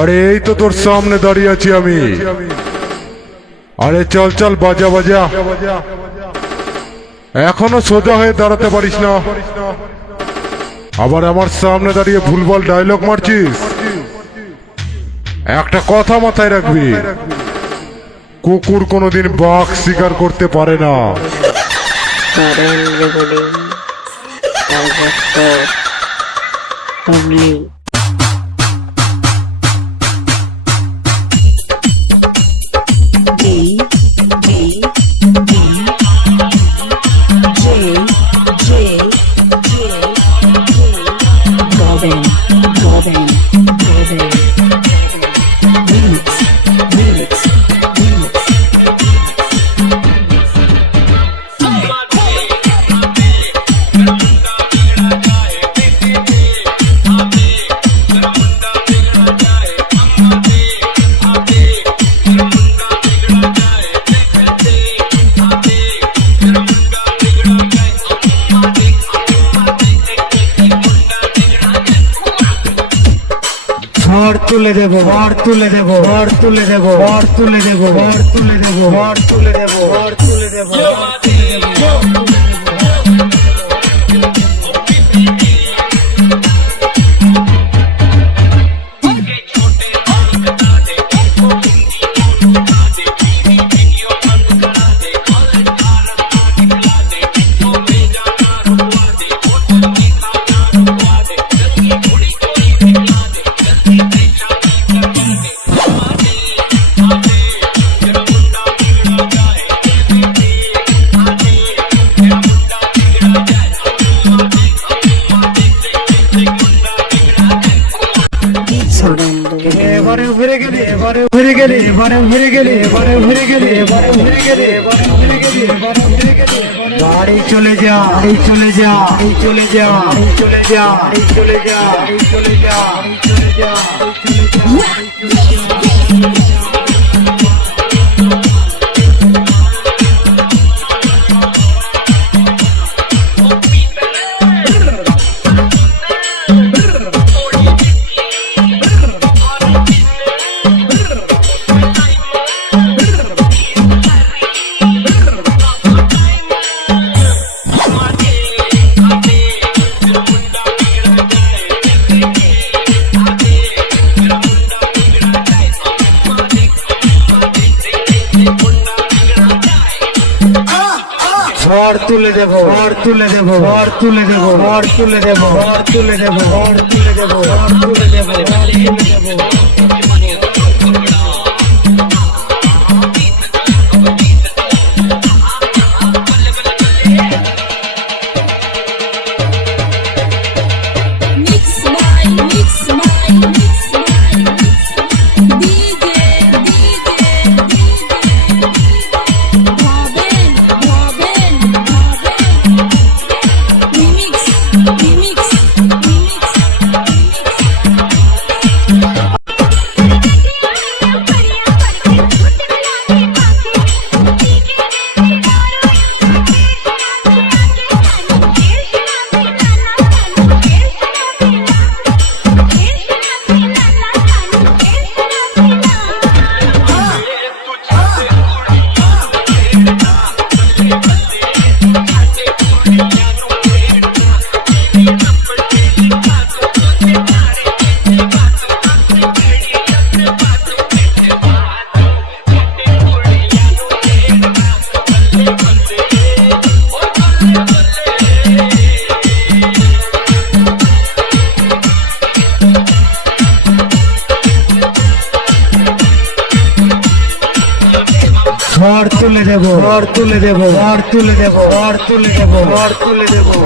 আরে এই তো তোর সামনে দাঁড়িয়ে আছি আমি। আরে চল চল বাজা বাজা, এখনো সোজা হয়ে দাঁড়াতে পারিস না, আবার আমার সামনে দাঁড়িয়ে ভুলভাল ডায়লগ মারছিস। একটা কথা মাথায় রাখবি, কুকুর কোনোদিন বাঘ শিকার করতে পারে না। ঘর তুলে দেবো, ঘর তুলে দেবো, ঘর তুলে দেবো, ঘর তুলে দেবো, ঘর তুলে দেবো, ঘর তুলে দেবো, ঘর তুলে দেবো। এবারে ঘুরে গেলে, এবারে ঘুরে গেলে, এবারে ঘুরে গেলে, এবারে ঘুরে গেলে, এবারে ঘুরে গেলে, এবারে ঘুরে গেলে, এবারে ঘুরে গেলে। বাড়ি চলে যা, বাড়ি চলে যা, বাড়ি চলে যা, বাড়ি চলে যা, বাড়ি চলে যা, বাড়ি চলে যা, বাড়ি চলে যা, বাড়ি চলে যা। ঘর তুলে দেবো, ঘর তুলে দেবো, ঘর তুলে দেবো, ঘর তুলে দেবো, ঘর তুলে দেবো, ঘর তুলে দেবো, ঘর তুলে দেবো, ঘর তুলে দেবো। ঘর তুলে দেবো, ঘর তুলে দেবো, ঘর তুলে দেবো, ঘর তুলে দেবো, ঘর তুলে দেবো।